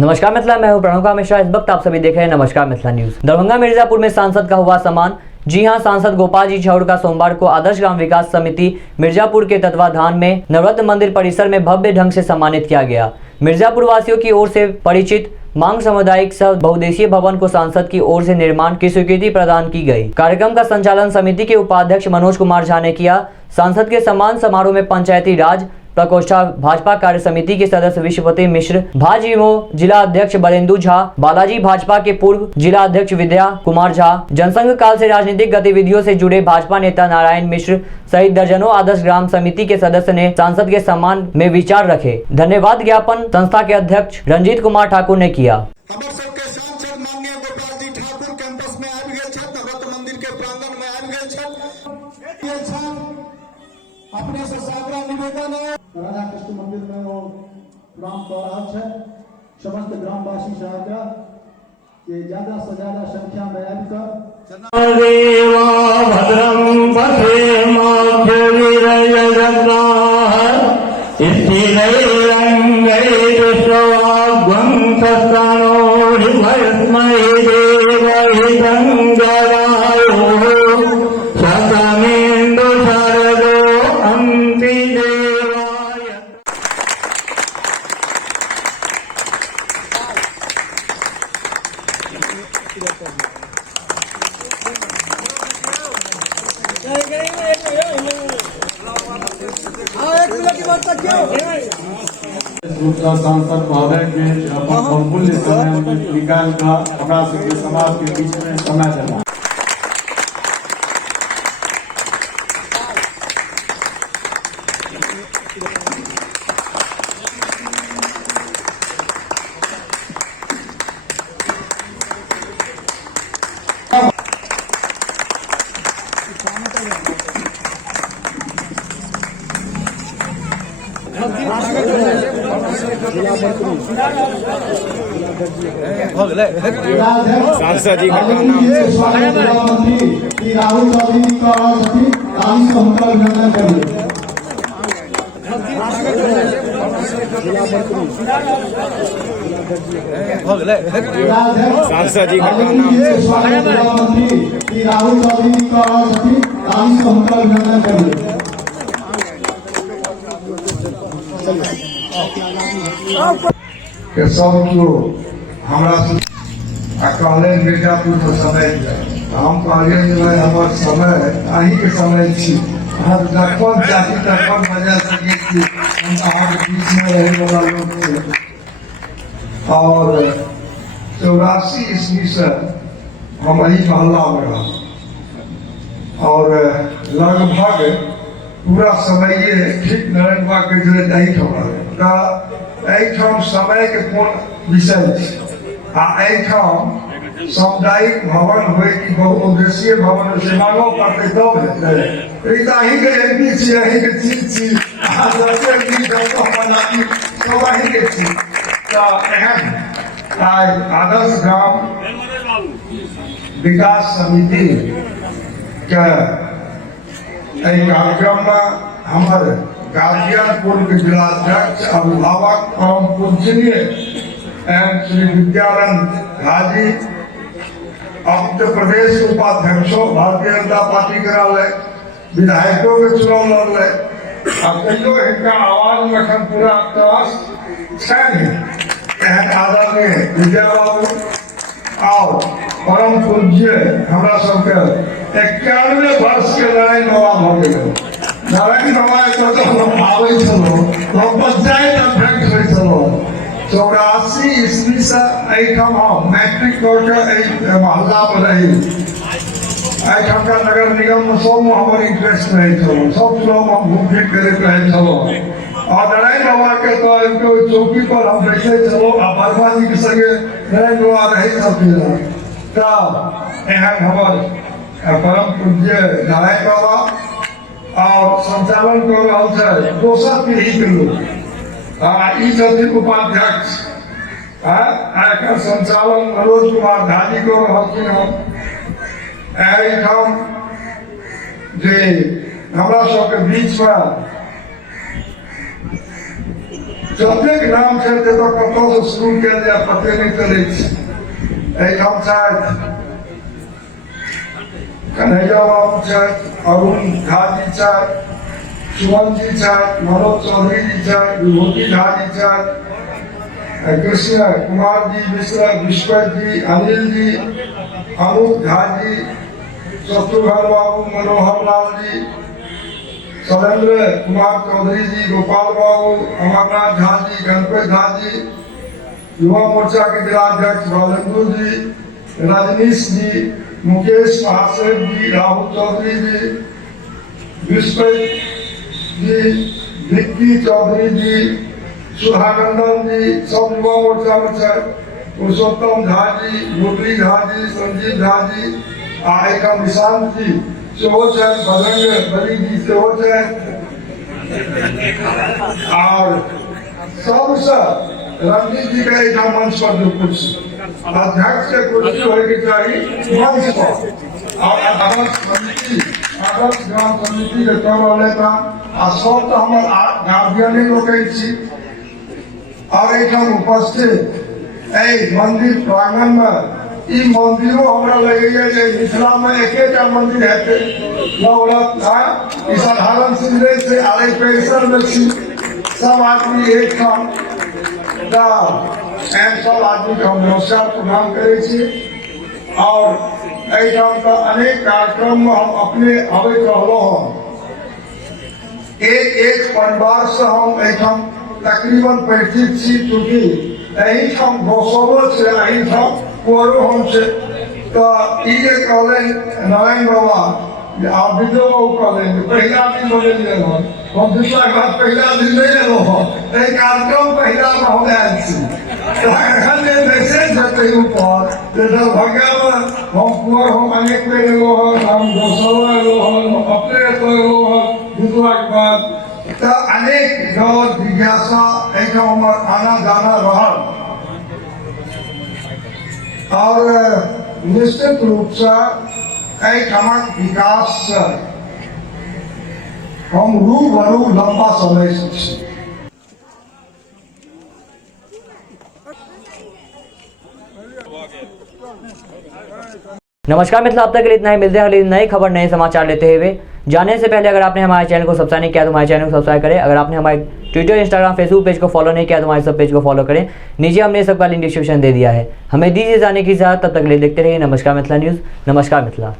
नमस्कार मिथिला, मैं हूं प्रणव मिश्रा। इस वक्त आप सभी देख रहे हैं नमस्कार मिथिला न्यूज। दरभंगा मिर्जापुर में सांसद का हुआ सम्मान। जी हां, सांसद गोपाल जी छौड़ का सोमवार को आदर्श ग्राम विकास समिति मिर्जापुर के तत्वाधान में नवरत्न मंदिर परिसर में भव्य ढंग से सम्मानित किया गया। मिर्जापुर वासियों की ओर से परिचित मांग सामुदायिक सह बहुद्देशीय भवन को सांसद की ओर से निर्माण की स्वीकृति प्रदान की गई। कार्यक्रम का संचालन समिति के उपाध्यक्ष मनोज कुमार झा ने किया। सांसद के सम्मान समारोह में पंचायती राज प्रकोष्ठा भाजपा कार्य समिति के सदस्य विश्वपति मिश्र, भाजयुमो जिला अध्यक्ष बलेंदु झा, बालाजी भाजपा के पूर्व जिला अध्यक्ष विद्या कुमार झा, जनसंघ काल से राजनीतिक गतिविधियों से जुड़े भाजपा नेता नारायण मिश्र सहित दर्जनों आदर्श ग्राम समिति के सदस्य ने सांसद के सम्मान में विचार रखे। धन्यवाद ज्ञापन संस्था के अध्यक्ष रंजीत कुमार ठाकुर ने किया। अपने से सागरा निवेदन है राधा कृष्ण मंदिर में वो ग्राम पौराज है। समस्त ग्रामवासी से आग्रह कि ज्यादा से ज्यादा संख्या में आकर भद्रम सांसद महोदय के बहुमूल्य समय निकाल कर अपना समाज के बीच में समय देना। सांसद जी का नाम राहुल चौधरी जी का उनका अभिनंदन करिए। सांसद जी का नाम राहुल चौधरी जी का उनका अभिनंदन करिए। सब जो हमारा कॉलेज मिर्जापुर में समय हम कॉलेज में हमारे समय अही के समय हम लगभग जाति लगभग बजा सके हम बीच में रहने वाला लोग थे और 84 ईस्वी से हम यही मोहल्ला में रहा और लगभग पूरा समय ये ठीक नरेंद्र बाग के जो नहीं खबरा समय के पूर्ण विषय सामुदायिक भवन हुए कि बहुउद्देशीय भवन से मांगो पड़ते तब है के एमपी छी अही के चीज छी के चीज आदर्श ग्राम विकास समिति के कार्यक्रम में हमारे गाजियापुर के जिलाध्यक्ष अभिभावक एवं पूजनीय श्री विद्यानंद हाजी उत्तर प्रदेश उपाध्यक्षों भारतीय जनता पार्टी के विधायकों के चुनाव लड़ कईयों इनका आवाज में पूरा आदरणीय विजय बाबू और परम पूज्य हमारा सबके 91 वर्ष के लड़ाई बाबा हो गए। नारायण बाबा आवे छलो पंचायत अध्यक्ष होय छलो 84 ईस्वी से हम मैट्रिक कर मोहल्ला में रही का नगर निगम में सब में हमारे इंटरेस्ट रहे छलो सब चुनाव में हम घूम फिर करते रहे छलो और नारायण बाबा के तो इनको चौकी पर हम बैठे चलो वर्मा जी के संगे नारायण बाबा रहे छथिन तब एहन हमर परम पूज्य नारायण बाबा और संचालन कर रहा है दोसर पीढ़ी के लोग उपाध्यक्ष संचालन मनोज कुमार धाजी कर रहा हमारा सबके बीच में जतेक नाम छै तऽ कतऽ से शुरू कयल जाय पते नहि चलै छै। एहिठाम छथि कन्हैया बाबू छथि, अरुण झा जी छथि, सुमन जी छथि, मनोज चौधरी जी छथि, विभूति झा जी छथि, कृष्ण कुमार जी मिश्र, विश्वजीत जी, अनिल जी, अनूप झा जी, शत्रुघ्न बाबू, मनोहर लाल जी, सलेंद्र कुमार चौधरी जी, गोपाल बाबू, अमरनाथ झा जी, गणपत झा जी, युवा मोर्चा के जिलाध्यक्ष बालेंद्र जी, रजनीश जी, मुकेश महासेठ जी, राहुल चौधरी जी, विश्वजीत जी, विक्की चौधरी जी, सुधानंदन जी, सब युवा मोर्चा में छथि, पुरुषोत्तम झा जी, मुरली झा जी, संजीव झा जी, आ निशांत जी सेहो छथि, बजरंग बली जी सेहो छथि, और सबसे रंजीत जी के एहिठाम मंच पर जो कुर्सी अध्यक्ष के कुर्सी होयके चाही मंच पर, और आदर्श ग्राम समिति के कर रहले था, आ सब तो हमर गार्जियने लोग छी, और एहिठाम उपस्थित एहि मंदिर प्रांगण में ई मंदिरो हमरा लगैया जे मिथिला में एकेटा मंदिर हेतै नवरत्न, ई साधारण चीज नहि छै, आर परिसर में छी सब आदमी एक ठाम, सब आदमी के हम नमस्कार प्रणाम करे छी। और एहिठाम का अनेक कार्यक्रम में हम अपने अबैत रहलहुँ हँ, एक परिवार से हम एहिठाम तकरीबन परिचित छी, चूँकि एहिठाम गोसलो छै, एहिठाम कुंवरो हम छै, तो ई जे कहलनि नारायण बाबा आप विजय बाबू कहलनि पहिला दिन बनेलियै हन, हम दूसरा बात पहिला दिन नहीं एलहुँ हँ, एहि कार्यक्रम पहिला में हम आयल छी। एखन जे मैसेज है कहीं ऊपर जे दरभंगा में हम कुंवर हम अनेक बेर एलहुँ हन, हम गोसलो एलहुँ हन, हम अपने एतऽ एलहुँ हन जितवा के बाद, तो अनेक दौर जिज्ञासा एहिठाम हमर आना जाना रहल, और निश्चित रूप से एहिठामक विकास से हम रूबरू लंबा समय से छी। नमस्कार मित्रों, अब तक के लिए इतना ही। मिलते हैं अगली नई खबर नए समाचार लेते हुए। जाने से पहले अगर आपने हमारे चैनल को सब्सक्राइब नहीं किया तो हमारे चैनल को सब्सक्राइब करें। अगर आपने हमारे ट्विटर, इंस्टाग्राम, फेसबुक पेज को फॉलो नहीं किया तो हमारे सब पेज को फॉलो करें। नीचे हमने सबका लिंक डिस्क्रिप्शन दे दिया है। हमें दीजिए जाने की इजाजत, तब तक के लिए देखते रहिए नमस्कार मिथिला न्यूज़। नमस्कार मिथिला।